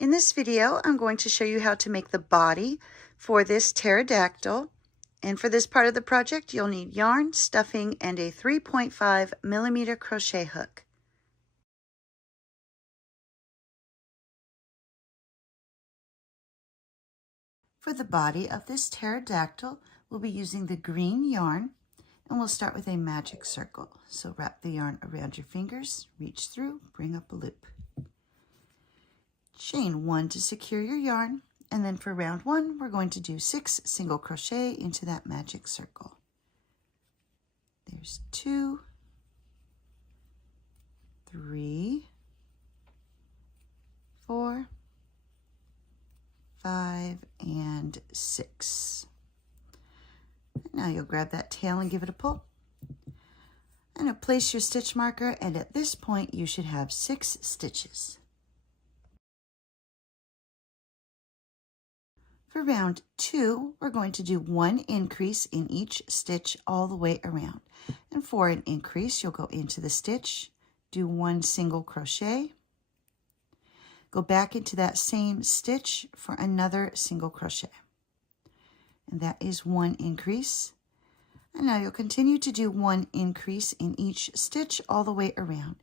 In this video, I'm going to show you how to make the body for this pterodactyl. And for this part of the project, you'll need yarn, stuffing, and a 3.5 millimeter crochet hook. For the body of this pterodactyl, we'll be using the green yarn, and we'll start with a magic circle. So wrap the yarn around your fingers, reach through, bring up a loop. Chain 1 to secure your yarn, and then for round 1, we're going to do 6 single crochet into that magic circle. There's 2, 3, 4, 5, and 6. Now you'll grab that tail and give it a pull. And now place your stitch marker, and at this point you should have 6 stitches. For round 2, we're going to do 1 increase in each stitch all the way around. And for an increase, you'll go into the stitch, do 1 single crochet, go back into that same stitch for another single crochet. And that is 1 increase. And now you'll continue to do 1 increase in each stitch all the way around.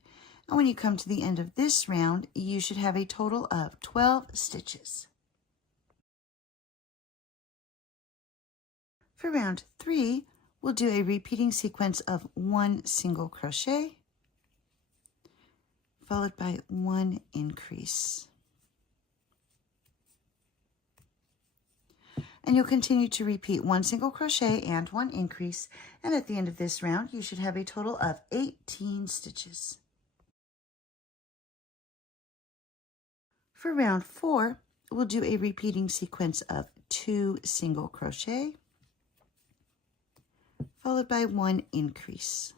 And when you come to the end of this round, you should have a total of 12 stitches. For round 3, we'll do a repeating sequence of 1 single crochet, followed by 1 increase. And you'll continue to repeat 1 single crochet and 1 increase, and at the end of this round, you should have a total of 18 stitches. For round 4, we'll do a repeating sequence of 2 single crochet, followed by 1 increase.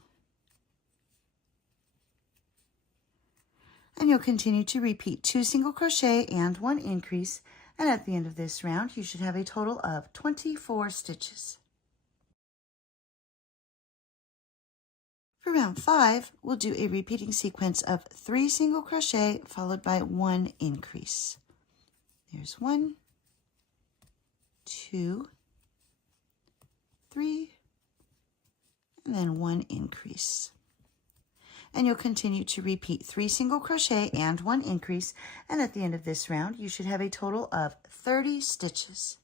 And you'll continue to repeat 2 single crochet and 1 increase, and at the end of this round, you should have a total of 24 stitches. For round 5, we'll do a repeating sequence of 3 single crochet followed by 1 increase. There's 1, 2, 3, and then 1 increase. And you'll continue to repeat 3 single crochet and 1 increase, and at the end of this round, you should have a total of 30 stitches.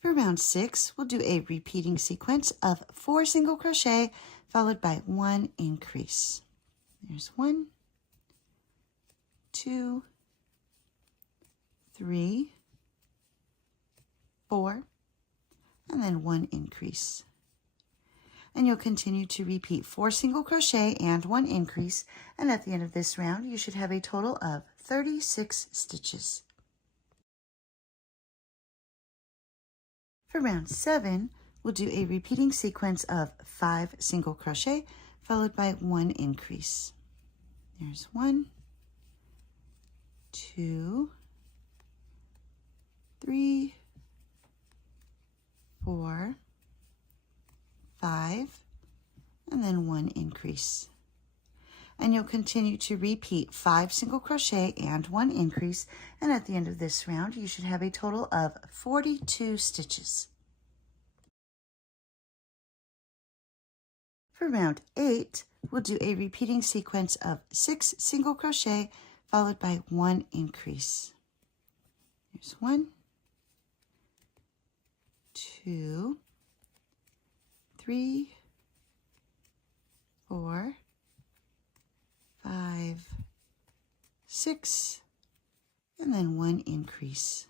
For round 6, we'll do a repeating sequence of 4 single crochet followed by 1 increase. There's 1, 2, 3, 4, and then 1 increase. And you'll continue to repeat 4 single crochet and 1 increase, and at the end of this round, you should have a total of 36 stitches. For round 7, we'll do a repeating sequence of 5 single crochet followed by 1 increase. There's 1, 2, 3, 4, 5, and then 1 increase. And you'll continue to repeat 5 single crochet and 1 increase, and at the end of this round, you should have a total of 42 stitches. For round 8, we'll do a repeating sequence of 6 single crochet followed by 1 increase. There's 1, 2, 3, 4, 5, 6, and then 1 increase.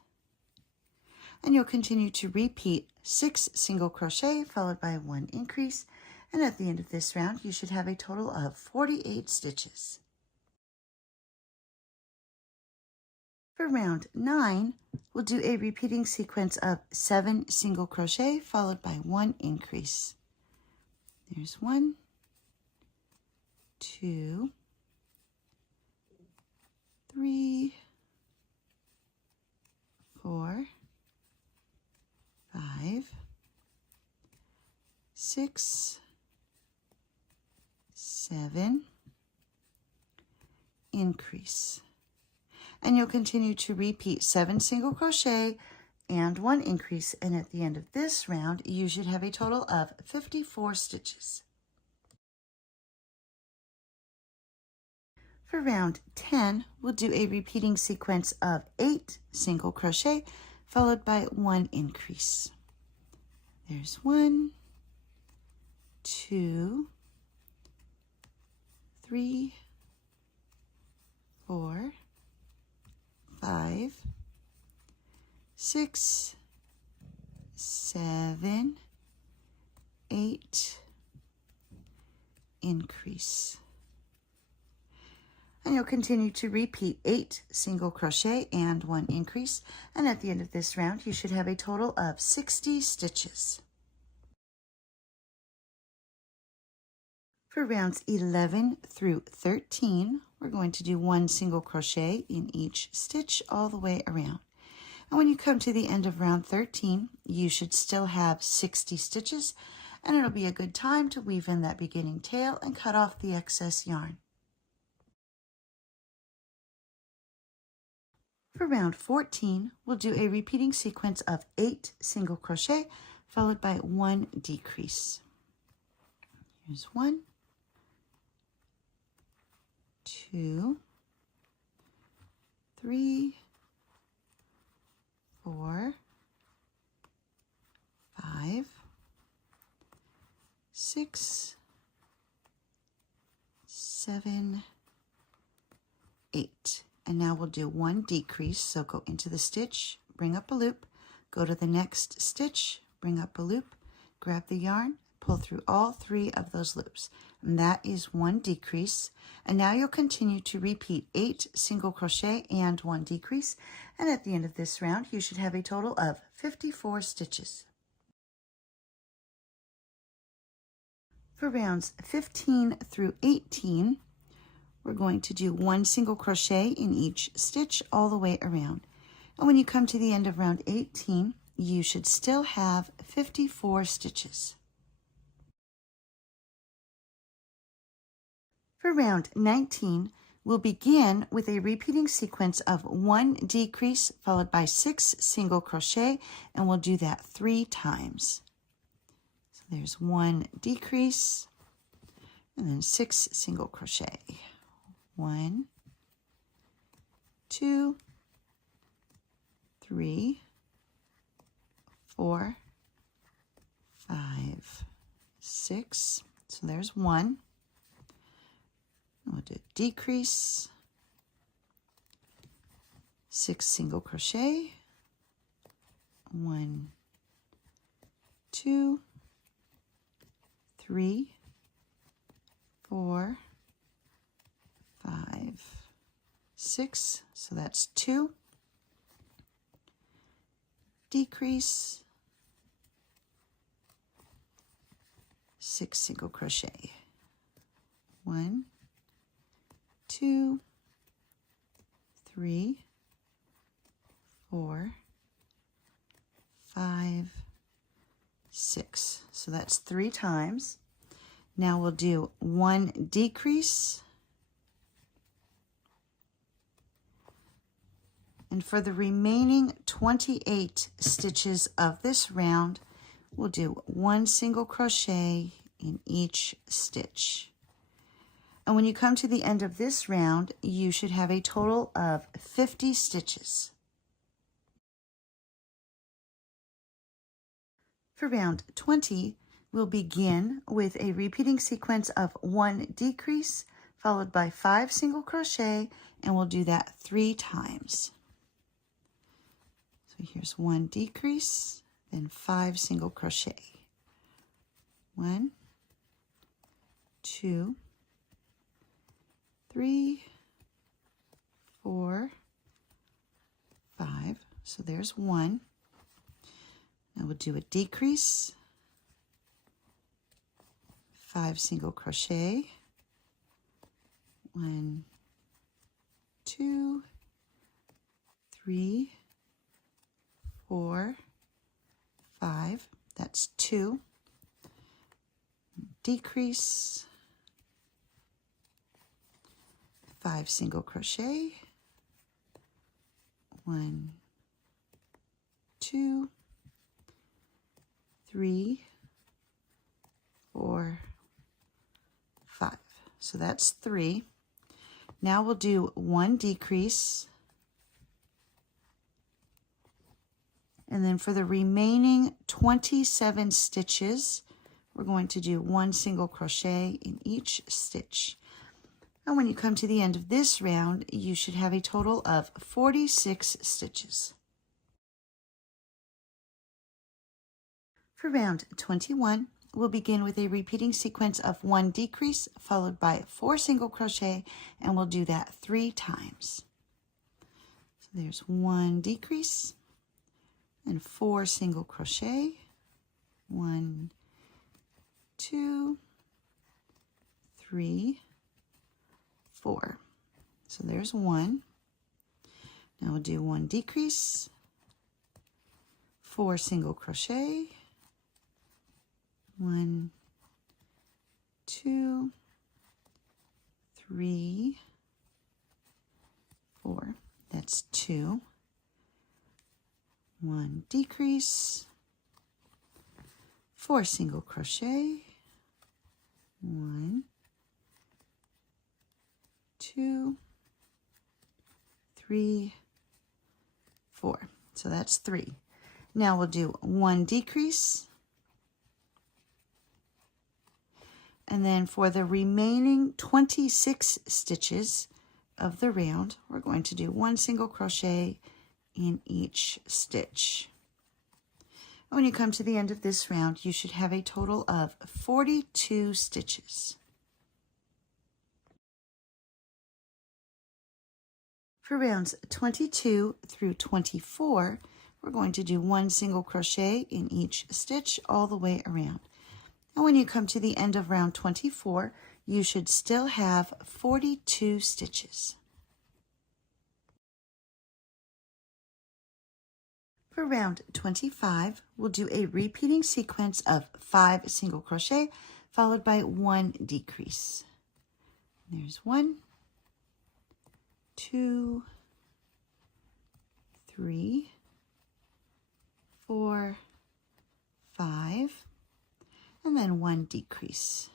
And you'll continue to repeat 6 single crochet followed by 1 increase, and at the end of this round, you should have a total of 48 stitches. For round 9, we'll do a repeating sequence of 7 single crochet followed by 1 increase. There's 1, 2, 3, 4, 5, 6, 7, increase. And you'll continue to repeat 7 single crochet and 1 increase, and at the end of this round you should have a total of 54 stitches. For round 10, we'll do a repeating sequence of 8 single crochet followed by 1 increase. There's 1, 2, 3, 4, 5, 6, 7, 8, increase. And you'll continue to repeat 8 single crochet and 1 increase, and at the end of this round you should have a total of 60 stitches. For rounds 11 through 13, we're going to do 1 single crochet in each stitch all the way around. And when you come to the end of round 13, you should still have 60 stitches, and it'll be a good time to weave in that beginning tail and cut off the excess yarn. For round 14, we'll do a repeating sequence of 8 single crochet followed by 1 decrease. Here's 1, 2, 3, 4, 5, 6, 7, 8. And now we'll do 1 decrease, so go into the stitch, bring up a loop, go to the next stitch, bring up a loop, grab the yarn, pull through all 3 of those loops. And that is 1 decrease. And now you'll continue to repeat 8 single crochet and 1 decrease. And at the end of this round, you should have a total of 54 stitches. For rounds 15 through 18, we're going to do 1 single crochet in each stitch all the way around. And when you come to the end of round 18, you should still have 54 stitches. For round 19, we'll begin with a repeating sequence of 1 decrease followed by 6 single crochet, and we'll do that 3 times. So there's 1 decrease and then 6 single crochet. 1, 2, 3, 4, 5, 6. So there's 1. We'll do a decrease, 6 single crochet, 1, 2, 3, 4, 5, 6, so that's 2, decrease, 6 single crochet, 1, 2, 3, 4, 5, 6. So that's 3 times. Now we'll do 1 decrease. And for the remaining 28 stitches of this round, we'll do 1 single crochet in each stitch. And when you come to the end of this round, you should have a total of 50 stitches. For round 20, we'll begin with a repeating sequence of 1 decrease followed by 5 single crochet, and we'll do that 3 times. So here's 1 decrease, then 5 single crochet. 1, 2, 3, 4, 5. So there's 1. Now we'll do a decrease, 5 single crochet, 1, 2, 3, 4, 5. That's 2. Decrease, 5 single crochet, 1, 2, 3, 4, 5. So that's 3. Now we'll do 1 decrease, and then for the remaining 27 stitches, we're going to do 1 single crochet in each stitch. And when you come to the end of this round, you should have a total of 46 stitches. For round 21, we'll begin with a repeating sequence of 1 decrease followed by 4 single crochet, and we'll do that 3 times. So there's 1 decrease and 4 single crochet, 1, 2, 3, 4. So there's 1. Now we'll do 1 decrease, 4 single crochet, 1, 2, 3, 4. That's 2. 1 decrease, 4 single crochet, 1, 2, 3, 4. So that's 3. Now we'll do 1 decrease, and then for the remaining 26 stitches of the round, we're going to do 1 single crochet in each stitch. When you come to the end of this round, you should have a total of 42 stitches. For rounds 22 through 24, we're going to do 1 single crochet in each stitch all the way around. And when you come to the end of round 24, you should still have 42 stitches. For round 25, we'll do a repeating sequence of 5 single crochet followed by 1 decrease. There's 1, 2, 3, 4, 5, and then 1 decrease.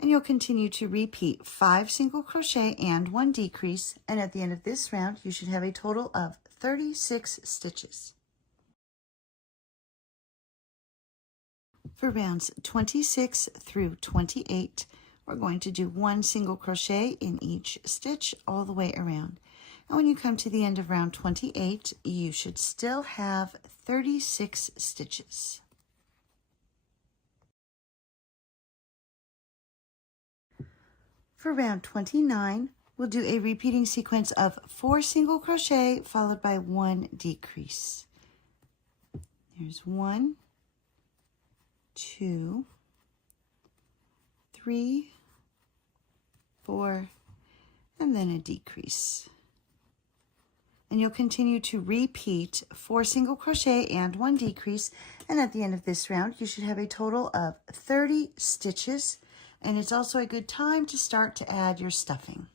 And you'll continue to repeat 5 single crochet and 1 decrease, and at the end of this round, you should have a total of 36 stitches. For rounds 26 through 28, we're going to do 1 single crochet in each stitch all the way around. And when you come to the end of round 28, you should still have 36 stitches. For round 29, we'll do a repeating sequence of 4 single crochet followed by 1 decrease. There's 1, 2, 3, 4, and then a decrease. And you'll continue to repeat 4 single crochet and 1 decrease, and at the end of this round, you should have a total of 30 stitches, and it's also a good time to start to add your stuffing.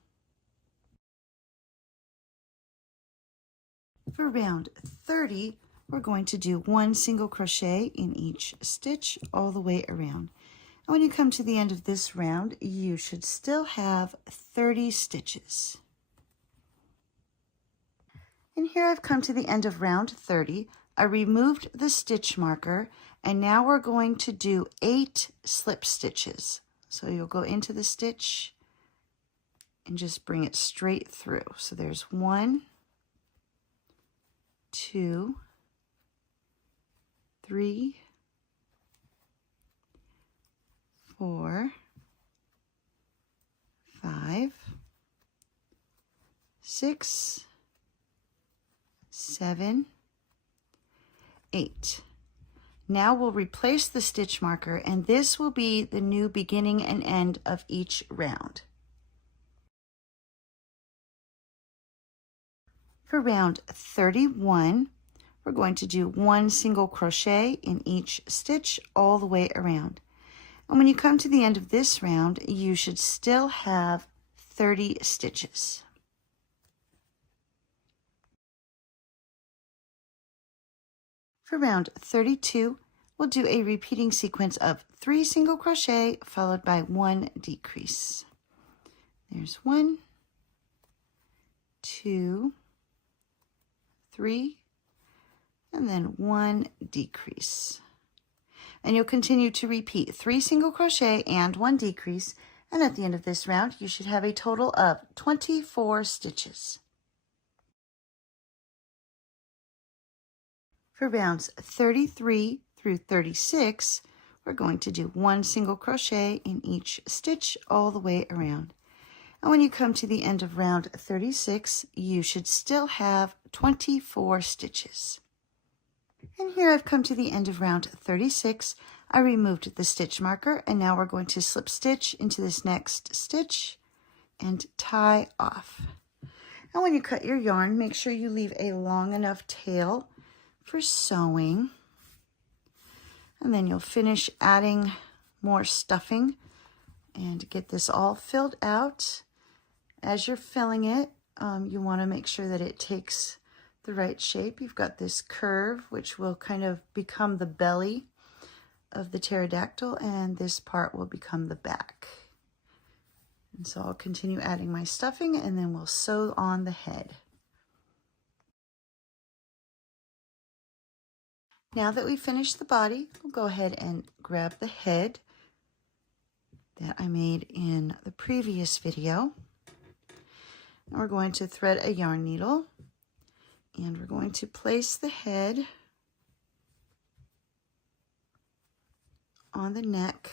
For round 30, we're going to do 1 single crochet in each stitch all the way around. And when you come to the end of this round, you should still have 30 stitches. And here I've come to the end of round 30. I removed the stitch marker, and now we're going to do 8 slip stitches. So you'll go into the stitch and just bring it straight through. So there's 1, 2, 3, 4, 5, 6, 7, 8. Now we'll replace the stitch marker, and this will be the new beginning and end of each round. For round 31, we're going to do 1 single crochet in each stitch all the way around. And when you come to the end of this round, you should still have 30 stitches. For round 32, we'll do a repeating sequence of 3 single crochet followed by 1 decrease. There's 1, 2, 3, and then 1 decrease. And you'll continue to repeat 3 single crochet and 1 decrease, and at the end of this round you should have a total of 24 stitches. For rounds 33 through 36, we're going to do 1 single crochet in each stitch all the way around. And when you come to the end of round 36, you should still have 24 stitches. And here I've come to the end of round 36. I removed the stitch marker, and now we're going to slip stitch into this next stitch and tie off. And when you cut your yarn, make sure you leave a long enough tail for sewing. And then you'll finish adding more stuffing and get this all filled out. As you're filling it, you want to make sure that it takes the right shape. You've got this curve, which will kind of become the belly of the pterodactyl, and this part will become the back. And so I'll continue adding my stuffing, and then we'll sew on the head. Now that we've finished the body, we'll go ahead and grab the head that I made in the previous video. And we're going to thread a yarn needle, and we're going to place the head on the neck,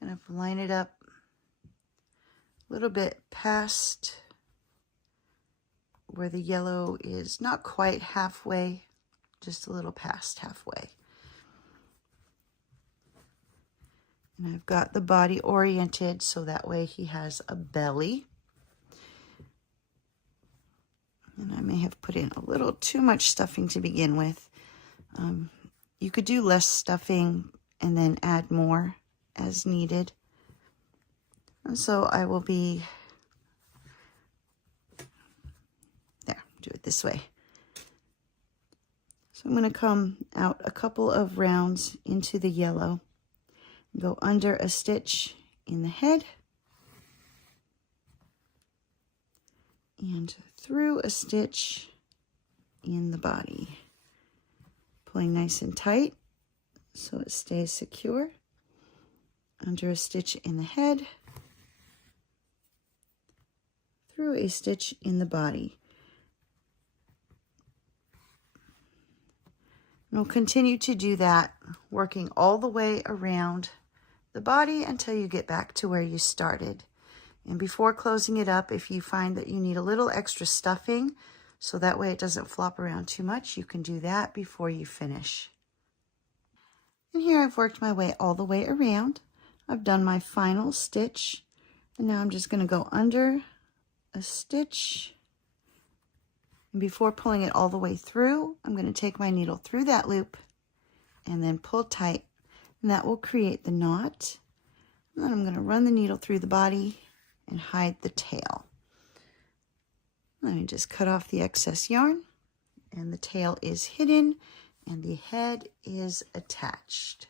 kind of line it up a little bit past where the yellow is, not quite halfway, just a little past halfway. And I've got the body oriented so that way he has a belly. And I may have put in a little too much stuffing to begin with. You could do less stuffing and then add more as needed. And so I will be, there, do it this way. So I'm going to come out a couple of rounds into the yellow, go under a stitch in the head, and through a stitch in the body, pulling nice and tight so it stays secure, under a stitch in the head, through a stitch in the body. And we'll continue to do that, working all the way around the body until you get back to where you started. And before closing it up, if you find that you need a little extra stuffing, so that way it doesn't flop around too much, you can do that before you finish. And here I've worked my way all the way around. I've done my final stitch, and now I'm just going to go under a stitch. And before pulling it all the way through, I'm going to take my needle through that loop and then pull tight, and that will create the knot. And then I'm going to run the needle through the body and hide the tail. Let me just cut off the excess yarn, and the tail is hidden and the head is attached.